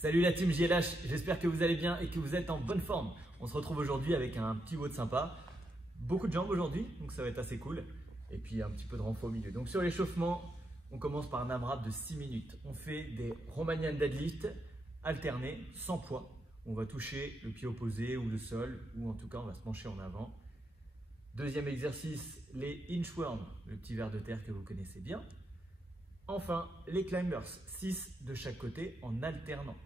Salut la team JLH, j'espère que vous allez bien et que vous êtes en bonne forme. On se retrouve aujourd'hui avec un petit WOD sympa. Beaucoup de jambes aujourd'hui, donc ça va être assez cool. Et puis un petit peu de renfort au milieu. Donc sur l'échauffement, on commence par un AMRAP de 6 minutes. On fait des Romanian deadlift alternés, sans poids. On va toucher le pied opposé ou le sol, ou en tout cas on va se pencher en avant. Deuxième exercice, les inchworms, le petit ver de terre que vous connaissez bien. Enfin, les climbers, 6 de chaque côté en alternant.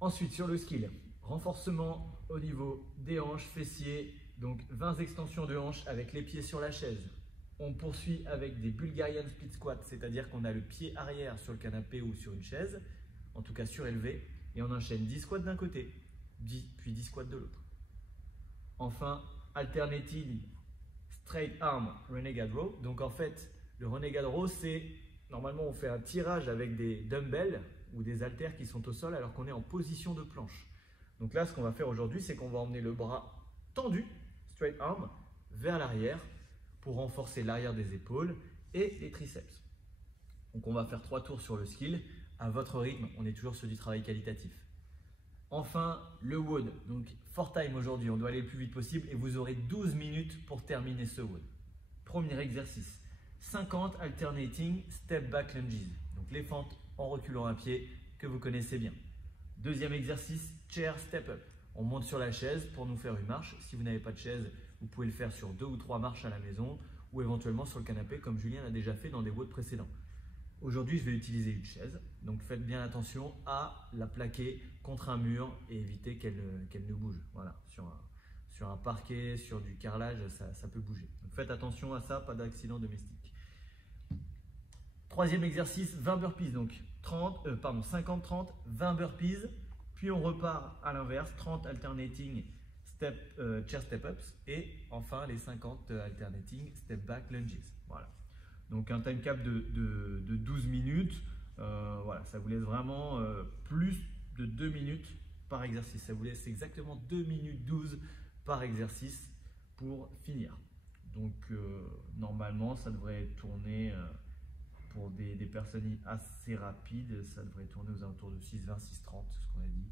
Ensuite, sur le skill, renforcement au niveau des hanches, fessiers, donc 20 extensions de hanches avec les pieds sur la chaise. On poursuit avec des Bulgarian split squats, c'est-à-dire qu'on a le pied arrière sur le canapé ou sur une chaise, en tout cas surélevé, et on enchaîne 10 squats d'un côté, puis 10 squats de l'autre. Enfin, alternating straight arm renegade row. Donc en fait, le renegade row, c'est normalement on fait un tirage avec des dumbbells ou des haltères qui sont au sol alors qu'on est en position de planche. Donc là, ce qu'on va faire aujourd'hui, c'est qu'on va emmener le bras tendu, straight arm, vers l'arrière pour renforcer l'arrière des épaules et les triceps. Donc on va faire 3 tours sur le skill. À votre rythme, on est toujours sur du travail qualitatif. Enfin, le WOD. Donc 4 time aujourd'hui, on doit aller le plus vite possible et vous aurez 12 minutes pour terminer ce WOD. Premier exercice, 50 alternating step back lunges. Donc les fentes en reculant un pied que vous connaissez bien. Deuxième exercice, chair step up. On monte sur la chaise pour nous faire une marche. Si vous n'avez pas de chaise, vous pouvez le faire sur 2 ou 3 marches à la maison ou éventuellement sur le canapé comme Julien l'a déjà fait dans des WOD précédents. Aujourd'hui, je vais utiliser une chaise, donc faites bien attention à la plaquer contre un mur et éviter qu'elle ne bouge. Voilà, sur un parquet, sur du carrelage, ça peut bouger. Donc faites attention à ça, pas d'accident domestique. Troisième exercice, 20 burpees, donc 50-30, 20 burpees, puis on repart à l'inverse, 30 alternating chair step ups et enfin les 50 alternating step back lunges. Voilà. Donc un time cap de 12 minutes, voilà, ça vous laisse vraiment plus de 2 minutes par exercice. Ça vous laisse exactement 2 minutes 12 par exercice pour finir. Donc normalement, ça devrait tourner pour des personnes assez rapides, ça devrait tourner aux alentours de 6,20, 6,30, ce qu'on a dit.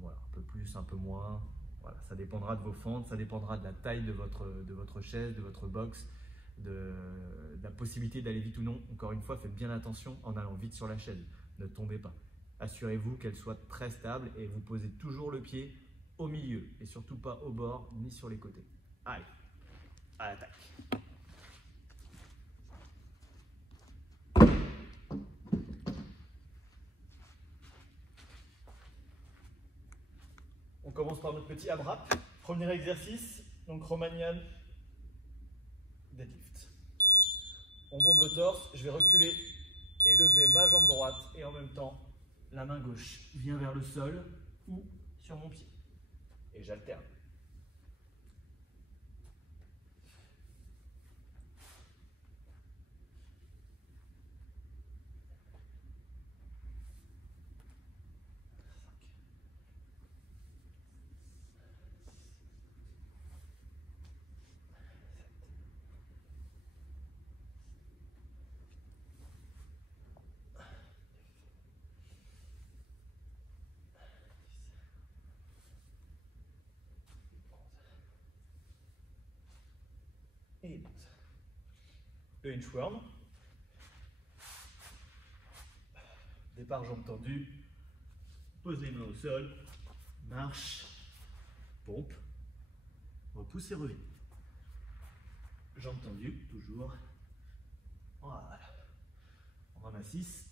Voilà, un peu plus, un peu moins. Voilà, ça dépendra de vos fentes, ça dépendra de la taille de votre chaise, de votre box. De la possibilité d'aller vite ou non. Encore une fois, faites bien attention en allant vite sur la chaise. Ne tombez pas. Assurez-vous qu'elle soit très stable et vous posez toujours le pied au milieu et surtout pas au bord ni sur les côtés. Allez, à l'attaque. On commence par notre petit AMRAP. Premier exercice, donc Romanian deadlift. On bombe le torse, je vais reculer et lever ma jambe droite et en même temps la main gauche vient vers le sol ou sur mon pied. Et j'alterne. Et le inchworm. Départ jambes tendues. Pose les mains au sol. Marche. Pompe. Repousse et revient. Jambes tendues, toujours. Voilà. On en a 6.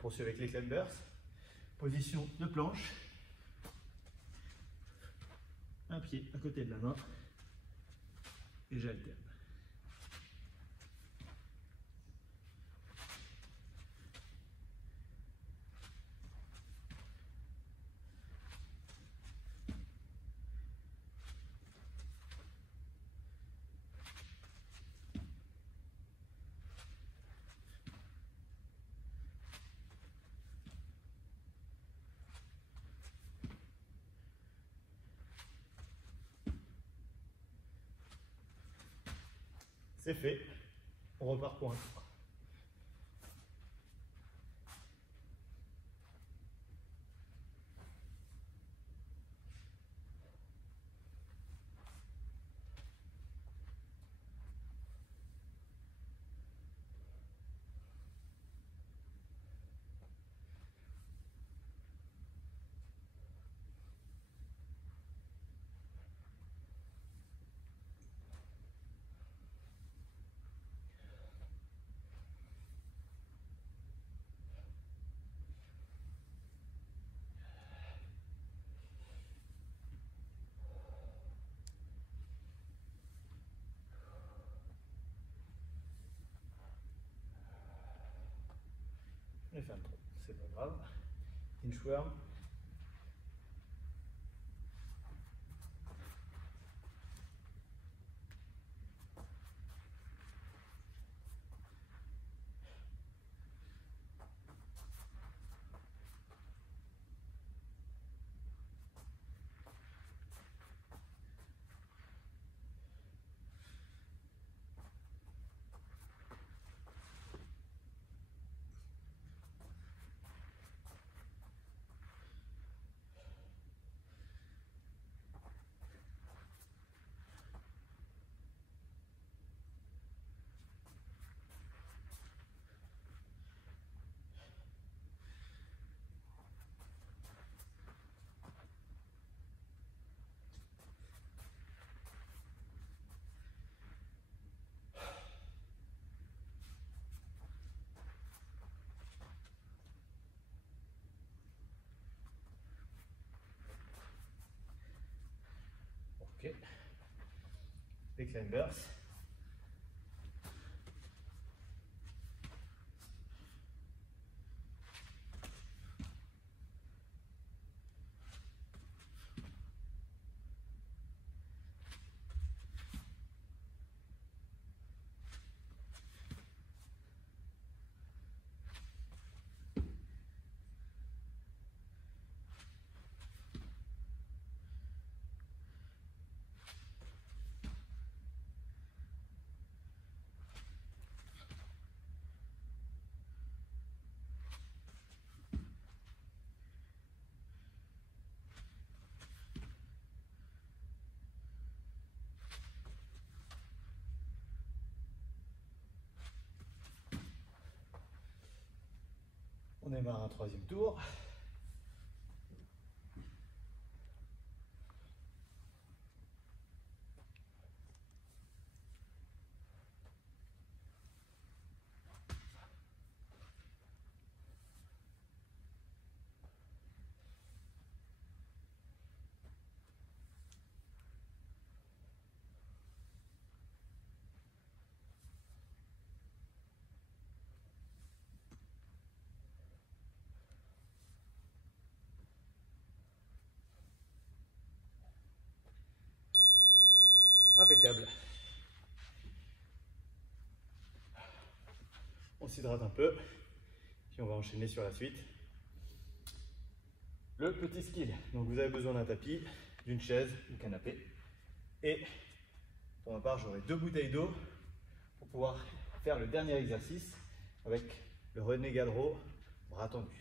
poursuit avec les climbers. Position de planche. Un pied à côté de la main. Et j'alterne. C'est fait, on repart pour un tour. J'ai fait un trou, c'est pas grave. Inchworm. Ok. Les climbers. On démarre un troisième tour. Impeccable. On s'hydrate un peu, puis on va enchaîner sur la suite. Le petit skill. Donc vous avez besoin d'un tapis, d'une chaise, du canapé. Et pour ma part, j'aurai 2 bouteilles d'eau pour pouvoir faire le dernier exercice avec le René Gadreau, bras tendus.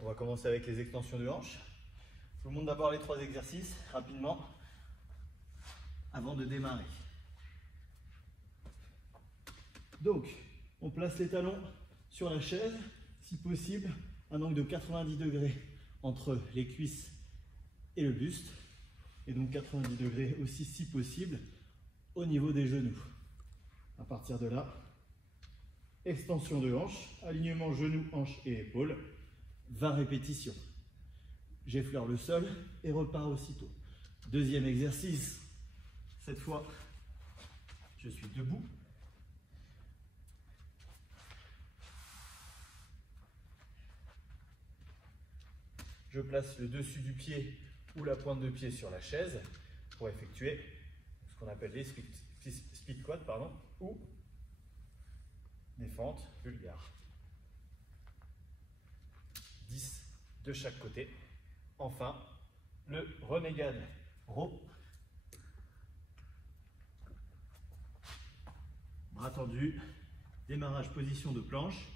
On va commencer avec les extensions de hanches. Je vous montre d'abord les 3 exercices rapidement avant de démarrer. Donc, on place les talons sur la chaise, si possible, un angle de 90 degrés entre les cuisses et le buste. et donc 90 degrés aussi si possible au niveau des genoux. À partir de là, extension de hanche, alignement genoux, hanches et épaules, 20 répétitions. J'effleure le sol et repars aussitôt. Deuxième exercice, cette fois, je suis debout. Je place le dessus du pied ou la pointe de pied sur la chaise pour effectuer ce qu'on appelle les split squats, ou des fentes vulgaires. 10 de chaque côté. Enfin, le renegade row. Bras tendus, démarrage position de planche.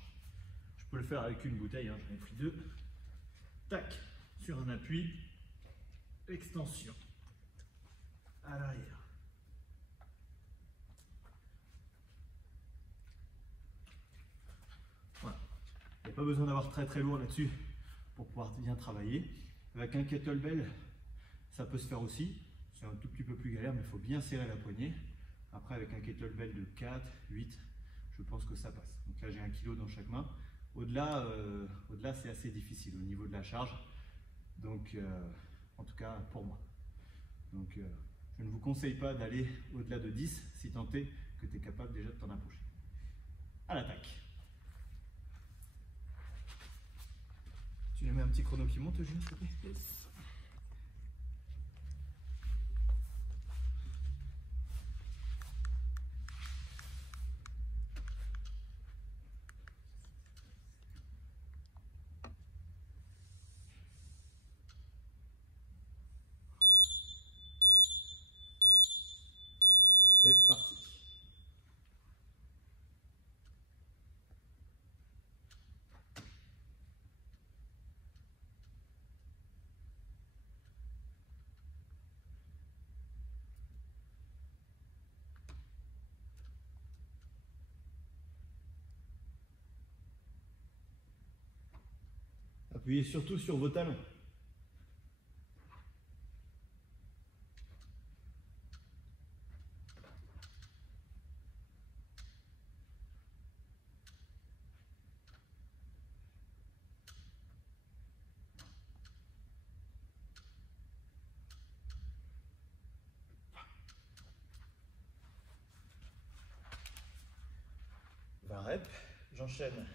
Je peux le faire avec une bouteille, j'en ai pris 2. Tac, sur un appui, extension à l'arrière. Voilà. Il n'y a pas besoin d'avoir très lourd là-dessus pour pouvoir bien travailler. Avec un kettlebell, ça peut se faire aussi. C'est un tout petit peu plus galère, mais il faut bien serrer la poignée. Après, avec un kettlebell de 4, 8, je pense que ça passe. Donc là, j'ai 1 kg dans chaque main. Au-delà, c'est assez difficile au niveau de la charge. Donc, en tout cas, pour moi. Donc, je ne vous conseille pas d'aller au-delà de 10 si tant est que tu es capable déjà de t'en approcher. À l'attaque. Tu lui mets un petit chrono qui monte, Julien, s'il te plaît? Yes. C'est parti. Appuyez surtout sur vos talons. Reps, j'enchaîne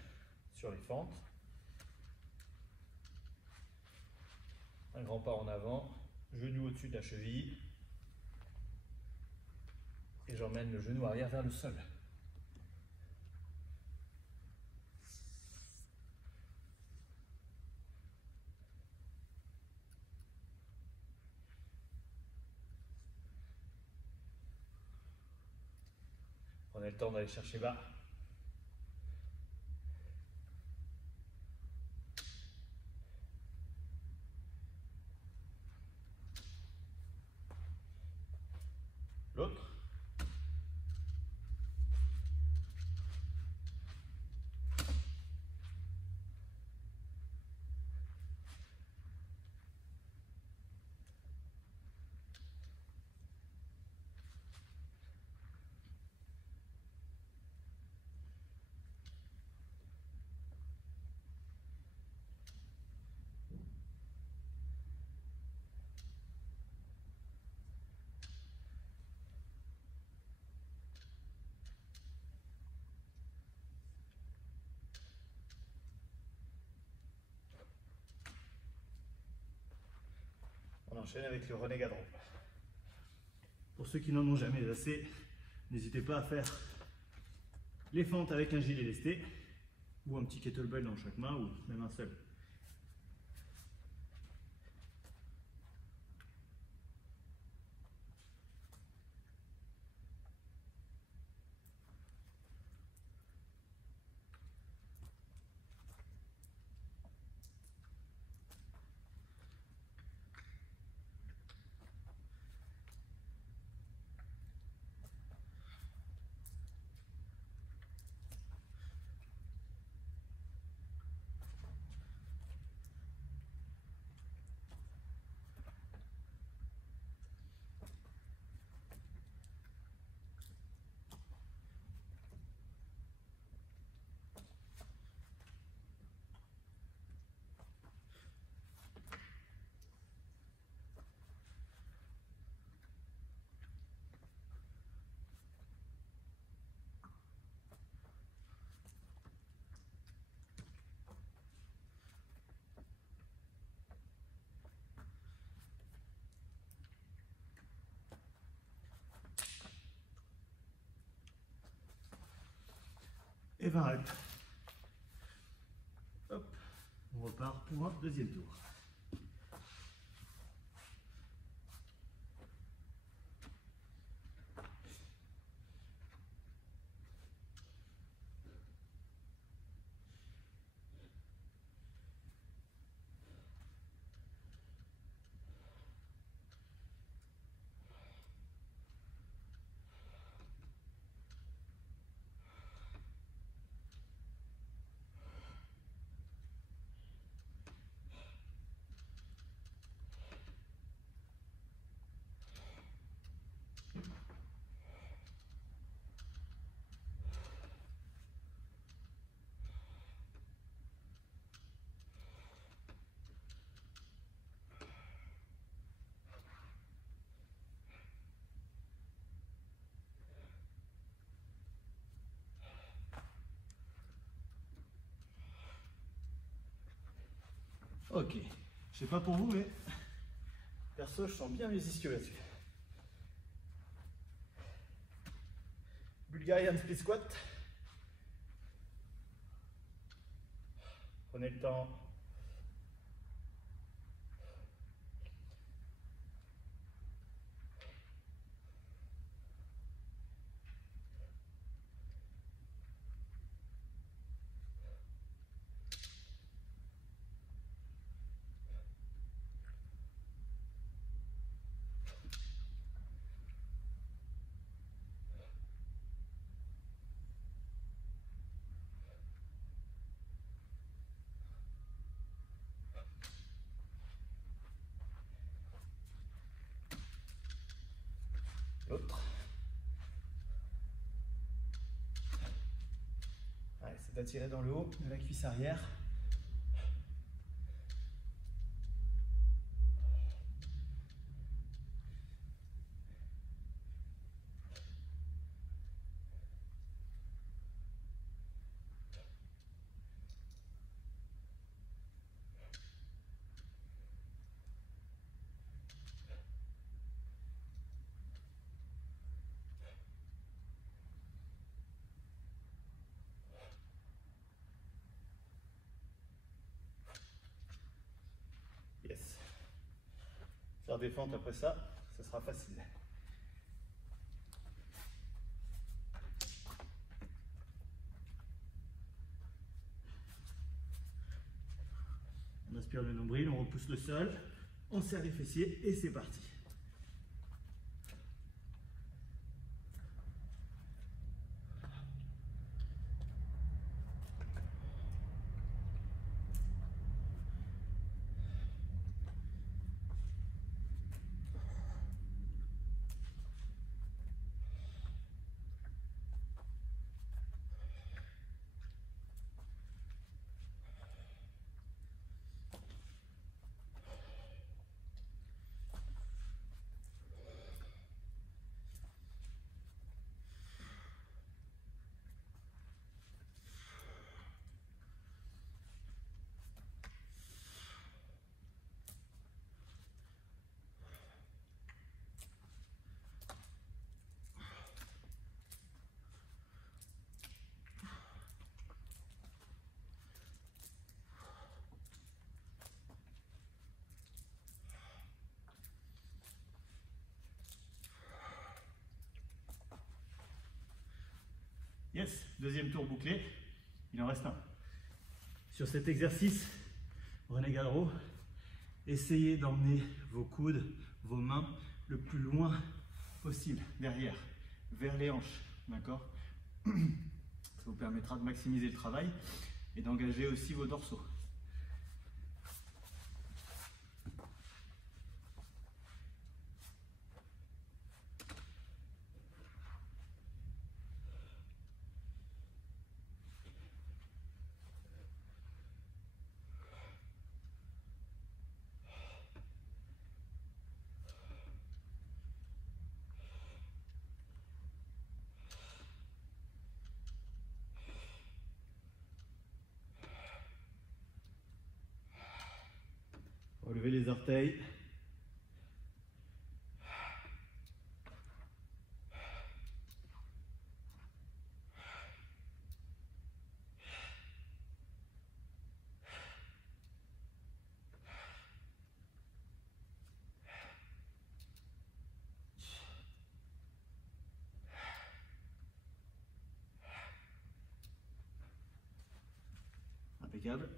sur les fentes. Un grand pas en avant, genou au-dessus de la cheville. Et j'emmène le genou arrière vers le sol. Prenez le temps d'aller chercher bas. L'autre. On enchaîne avec le renegade row. Pour ceux qui n'en ont jamais assez, n'hésitez pas à faire les fentes avec un gilet lesté ou un petit kettlebell dans chaque main ou même un seul. et 20 reps. Hop, on repart pour un deuxième tour. Ok, je sais pas pour vous, mais perso, je sens bien mes ischios là-dessus. Bulgarian split squat. Prenez le temps. L'autre. Allez, c'est d'attirer dans le haut de la cuisse arrière. Yes. Faire des fentes après ça, ça sera facile. On aspire le nombril, on repousse le sol, on serre les fessiers et c'est parti. Yes, deuxième tour bouclé, il en reste un. Sur cet exercice, René Gadreau, essayez d'emmener vos coudes, vos mains le plus loin possible, derrière, vers les hanches, d'accord? Ça vous permettra de maximiser le travail et d'engager aussi vos dorsaux. Relevez les orteils. impeccable.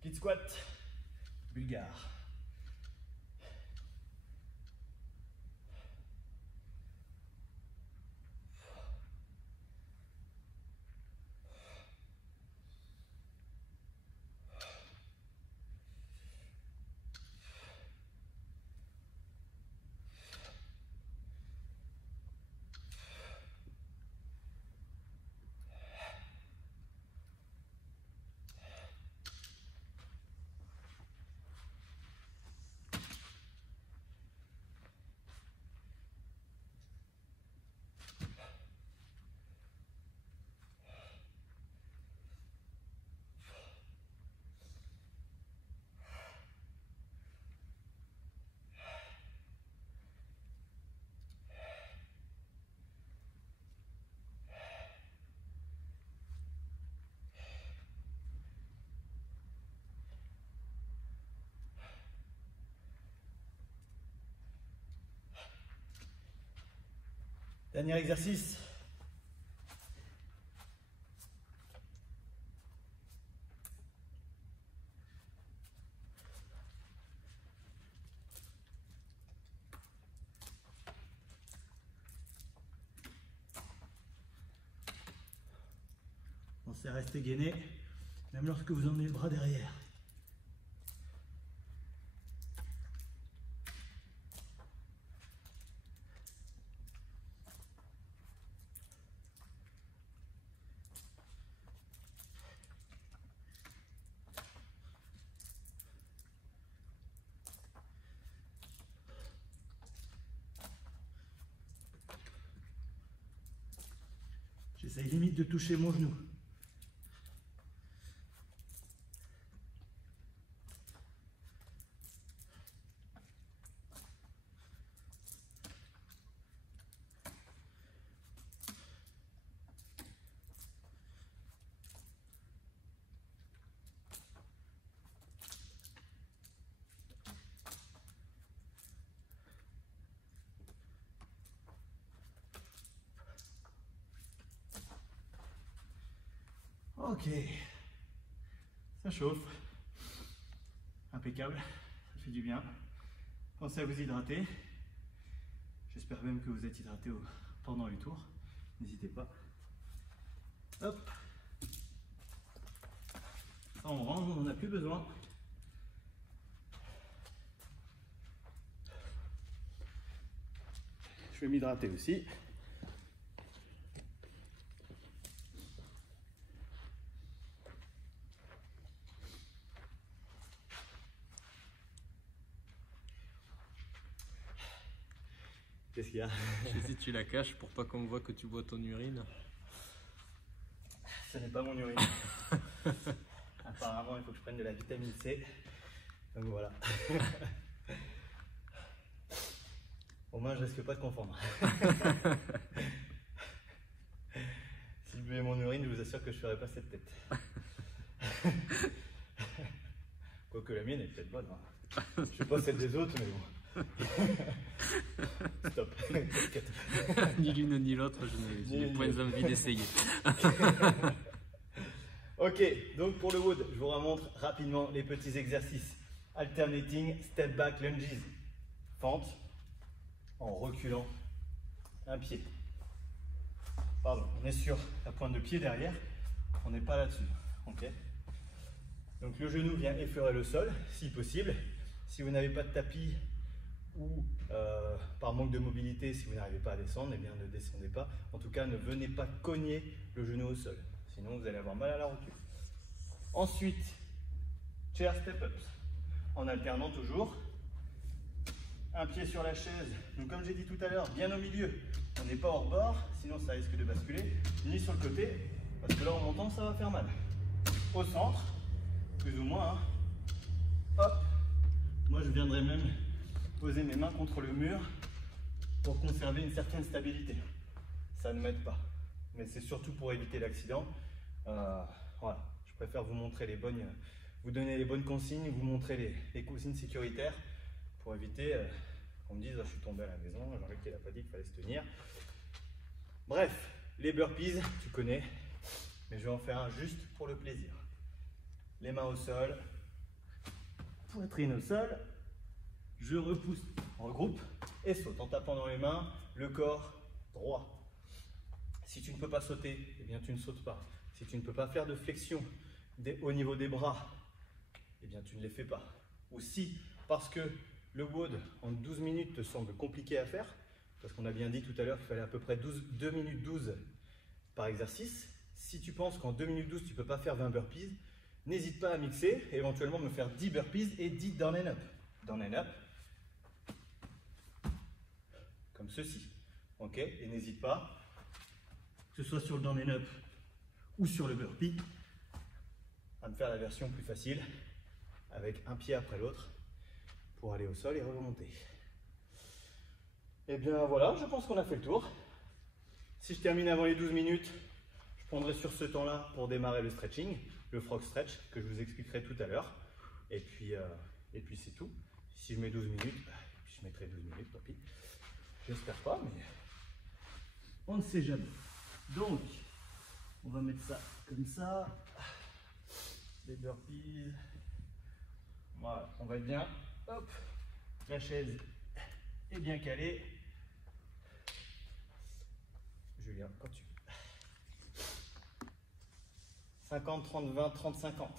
Split squat, bulgare. Dernier exercice. Pensez à rester gainé, même lorsque vous emmenez le bras derrière. J'essaye limite de toucher mon genou. Ok, ça chauffe, impeccable, ça fait du bien. Pensez à vous hydrater. J'espère même que vous êtes hydraté pendant les tours. N'hésitez pas. Hop, ça on range, on n'en a plus besoin. Je vais m'hydrater aussi. Qu'est-ce qu'il y a? Si tu la caches pour pas qu'on voit que tu bois ton urine. Ce n'est pas mon urine. Apparemment, il faut que je prenne de la vitamine C. Donc voilà. Au moins, je risque pas de confondre. Si je buvais mon urine, je vous assure que je ne ferais pas cette tête. Quoique la mienne est peut-être bonne. Hein. Je ne sais pas celle des autres, mais bon. Stop. Ni l'une ni l'autre, je n'ai point envie d'essayer. Ok, donc pour le wood, je vous remontre rapidement les petits exercices. Alternating step back lunges. Fente en reculant un pied. Pardon, on est sur la pointe de pied derrière, on n'est pas là-dessus. Ok. Donc le genou vient effleurer le sol, si possible. Si vous n'avez pas de tapis, ou par manque de mobilité, si vous n'arrivez pas à descendre, eh bien ne descendez pas. En tout cas, ne venez pas cogner le genou au sol, sinon vous allez avoir mal à la rotule. Ensuite, chair step-ups, en alternant toujours. Un pied sur la chaise, donc comme j'ai dit tout à l'heure, bien au milieu. On n'est pas hors bord, sinon ça risque de basculer, ni sur le côté, parce que là en montant ça va faire mal. Au centre, plus ou moins, hein. Hop, moi je viendrai même poser mes mains contre le mur pour conserver une certaine stabilité. Ça ne m'aide pas, mais c'est surtout pour éviter l'accident. Voilà, je préfère vous montrer les bonnes, vous donner les bonnes consignes, vous montrer les consignes sécuritaires pour éviter qu'on me dise ah, je suis tombé à la maison, Jean-Luc il n'a pas dit qu'il fallait se tenir. Bref, les burpees, tu connais, mais je vais en faire un juste pour le plaisir. Les mains au sol, poitrine au sol, je repousse, regroupe et saute en tapant dans les mains, le corps droit. Si tu ne peux pas sauter, eh bien tu ne sautes pas. Si tu ne peux pas faire de flexion au niveau des bras, eh bien tu ne les fais pas. Ou si, parce que le WOD en 12 minutes te semble compliqué à faire, parce qu'on a bien dit tout à l'heure qu'il fallait à peu près 2 minutes 12 par exercice, si tu penses qu'en 2 minutes 12 tu ne peux pas faire 20 burpees, n'hésite pas à mixer et éventuellement me faire 10 burpees et 10 down and up. Down and up, comme ceci. Ok, et n'hésite pas, que ce soit sur le down and up ou sur le burpee, à me faire la version plus facile avec un pied après l'autre pour aller au sol et remonter. Et bien voilà, je pense qu'on a fait le tour. Si je termine avant les 12 minutes, je prendrai sur ce temps-là pour démarrer le stretching, le frog stretch que je vous expliquerai tout à l'heure. Et puis c'est tout. Si je mets 12 minutes, puis je mettrai 12 minutes, tant pis. J'espère pas, mais on ne sait jamais. Donc, on va mettre ça comme ça. Les burpees. Voilà, on va être bien. Hop, la chaise est bien calée. Julien, quand tu veux. 50, 30, 20, 30, 50.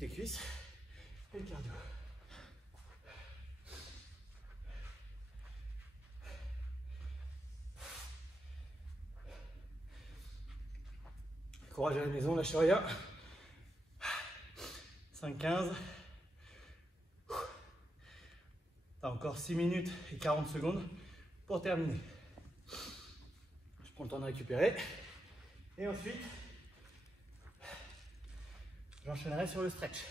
tes cuisses et le cardio. Courage à la maison, lâchez rien. 5-15. T'as encore 6 minutes et 40 secondes pour terminer. Je prends le temps de récupérer. Et ensuite, j'enchaînerai sur le stretch.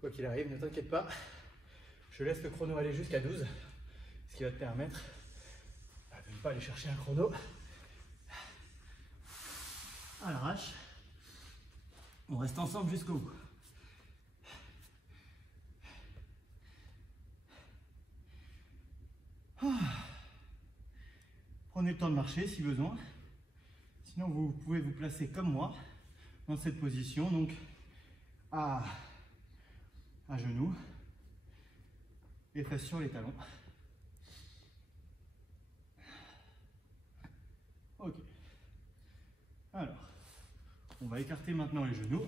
Quoi qu'il arrive, ne t'inquiète pas. Je laisse le chrono aller jusqu'à 12. Ce qui va te permettre de ne pas aller chercher un chrono à l'arrache. On reste ensemble jusqu'au bout. Prenez le temps de marcher si besoin. Sinon, vous pouvez vous placer comme moi dans cette position, donc à genoux, les fesses sur les talons. Ok. Alors, on va écarter maintenant les genoux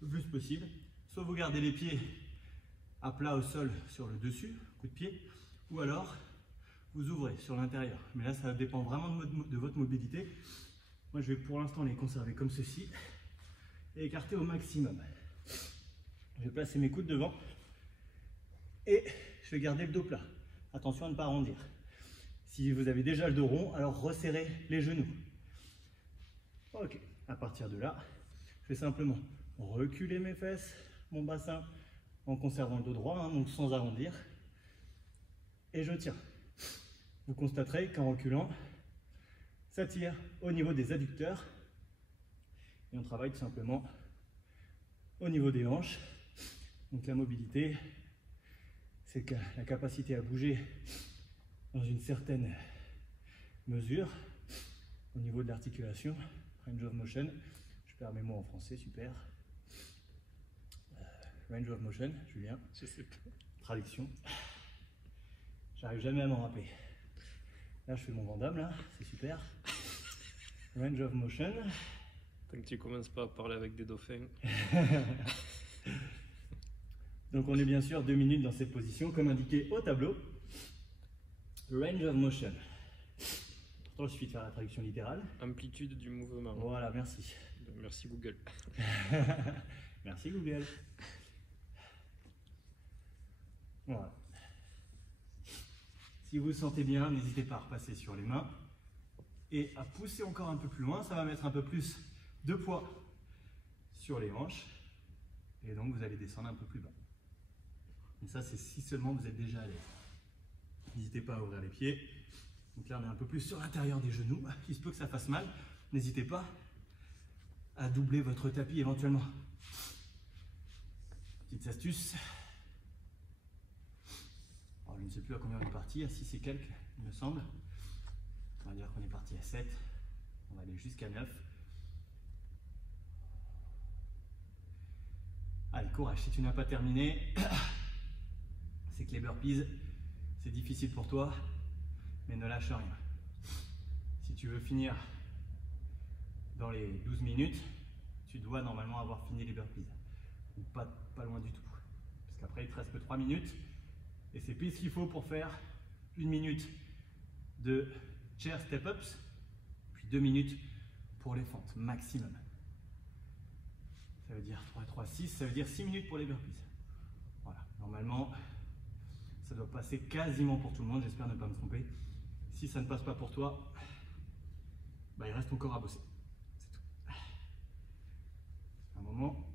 le plus possible. Soit vous gardez les pieds à plat au sol sur le dessus, coup de pied, ou alors vous ouvrez sur l'intérieur. Mais là, ça dépend vraiment de votre mobilité. Moi, je vais pour l'instant les conserver comme ceci et écarter au maximum. Je vais placer mes coudes devant et je vais garder le dos plat. Attention à ne pas arrondir. Si vous avez déjà le dos rond, alors resserrez les genoux. Ok, à partir de là, je vais simplement reculer mes fesses, mon bassin, en conservant le dos droit, hein, donc sans arrondir. Et je tiens. Vous constaterez qu'en reculant, ça tire au niveau des adducteurs. Et on travaille tout simplement au niveau des hanches. Donc la mobilité, c'est la capacité à bouger dans une certaine mesure au niveau de l'articulation. Range of motion, je perds mes mots en français, super. Range of motion, Julien. Je sais pas. Traduction. J'arrive jamais à m'en rappeler. Là, je fais mon Van Damme, là, c'est super. Range of motion. Tant que tu commences pas à parler avec des dauphins. Donc on est bien sûr 2 minutes dans cette position, comme indiqué au tableau. Range of motion. Pourtant, il suffit de faire la traduction littérale. Amplitude du mouvement. Voilà, merci. Merci Google. Merci Google. Voilà. Si vous vous sentez bien, n'hésitez pas à repasser sur les mains et à pousser encore un peu plus loin. Ça va mettre un peu plus de poids sur les hanches et donc vous allez descendre un peu plus bas. Et ça, c'est si seulement vous êtes déjà à l'aise. N'hésitez pas à ouvrir les pieds. Donc là, on est un peu plus sur l'intérieur des genoux. Il se peut que ça fasse mal. N'hésitez pas à doubler votre tapis éventuellement. Petite astuce. Alors, je ne sais plus à combien on est parti, à 6 et quelques, il me semble. On va dire qu'on est parti à 7. On va aller jusqu'à 9. Allez, courage. Si tu n'as pas terminé, c'est que les burpees, c'est difficile pour toi, mais ne lâche rien. Si tu veux finir dans les 12 minutes, tu dois normalement avoir fini les burpees. Ou pas loin du tout. Parce qu'après, il te reste que 3 minutes. Et c'est pile ce qu'il faut pour faire 1 minute de chair step-ups, puis 2 minutes pour les fentes, maximum. Ça veut dire 3, 3, 6, ça veut dire 6 minutes pour les burpees. Voilà, normalement, ça doit passer quasiment pour tout le monde, j'espère ne pas me tromper. Si ça ne passe pas pour toi, bah, il reste encore à bosser. C'est tout. À un moment,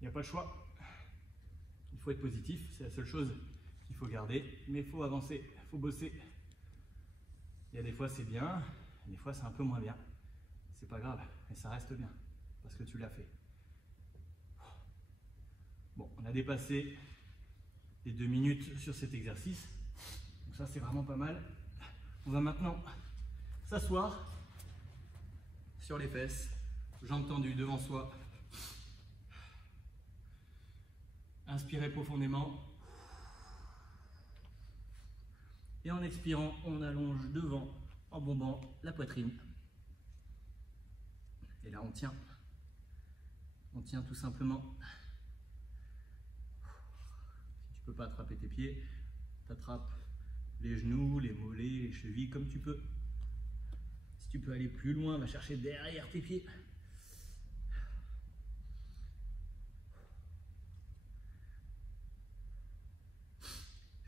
il n'y a pas le choix. Il faut être positif, c'est la seule chose qu'il faut garder, mais il faut avancer, il faut bosser. Il y a des fois c'est bien, des fois c'est un peu moins bien. C'est pas grave, mais ça reste bien, parce que tu l'as fait. Bon, on a dépassé les 2 minutes sur cet exercice, donc ça c'est vraiment pas mal. On va maintenant s'asseoir sur les fesses, jambes tendues devant soi. Inspirez profondément. Et en expirant, on allonge devant en bombant la poitrine. Et là, on tient. On tient tout simplement. Si tu ne peux pas attraper tes pieds, tu attrapes les genoux, les mollets, les chevilles, comme tu peux. Si tu peux aller plus loin, va chercher derrière tes pieds.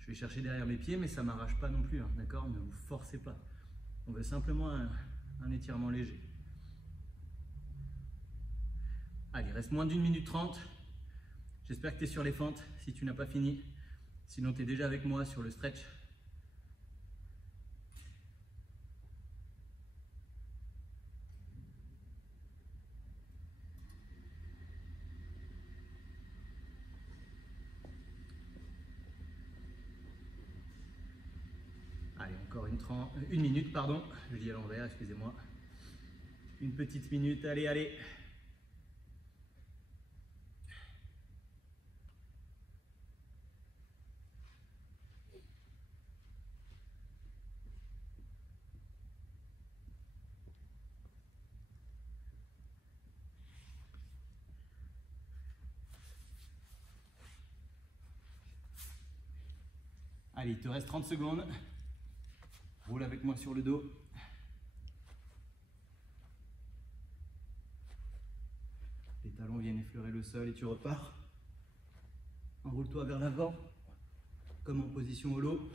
Je vais chercher derrière mes pieds, mais ça ne m'arrache pas non plus, hein, d'accord? Ne vous forcez pas. On veut simplement un étirement léger. Allez, il reste moins d'1 minute 30. J'espère que tu es sur les fentes si tu n'as pas fini. Sinon, tu es déjà avec moi sur le stretch. Allez, encore une minute, pardon. Je dis à l'envers, excusez-moi. Une petite minute, allez, allez. Allez, il te reste 30 secondes. Roule avec moi sur le dos. Les talons viennent effleurer le sol et tu repars. Enroule-toi vers l'avant, comme en position holo.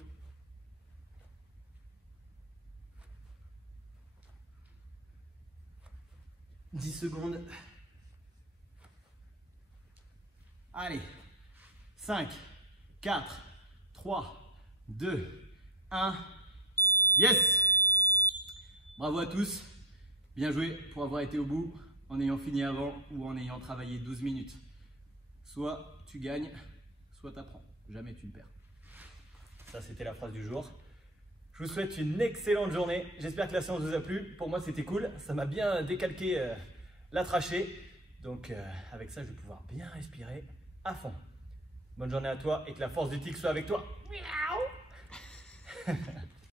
« 10 secondes. Allez. 5, 4, 3, 2, 1. Yes! Bravo à tous. Bien joué pour avoir été au bout en ayant fini avant ou en ayant travaillé 12 minutes. Soit tu gagnes, soit tu apprends. Jamais tu ne perds. Ça, c'était la phrase du jour. Je vous souhaite une excellente journée. J'espère que la séance vous a plu. Pour moi, c'était cool. Ça m'a bien décalqué la trachée. Donc, avec ça, je vais pouvoir bien respirer à fond. Bonne journée à toi et que la force du tigre soit avec toi. Miaou.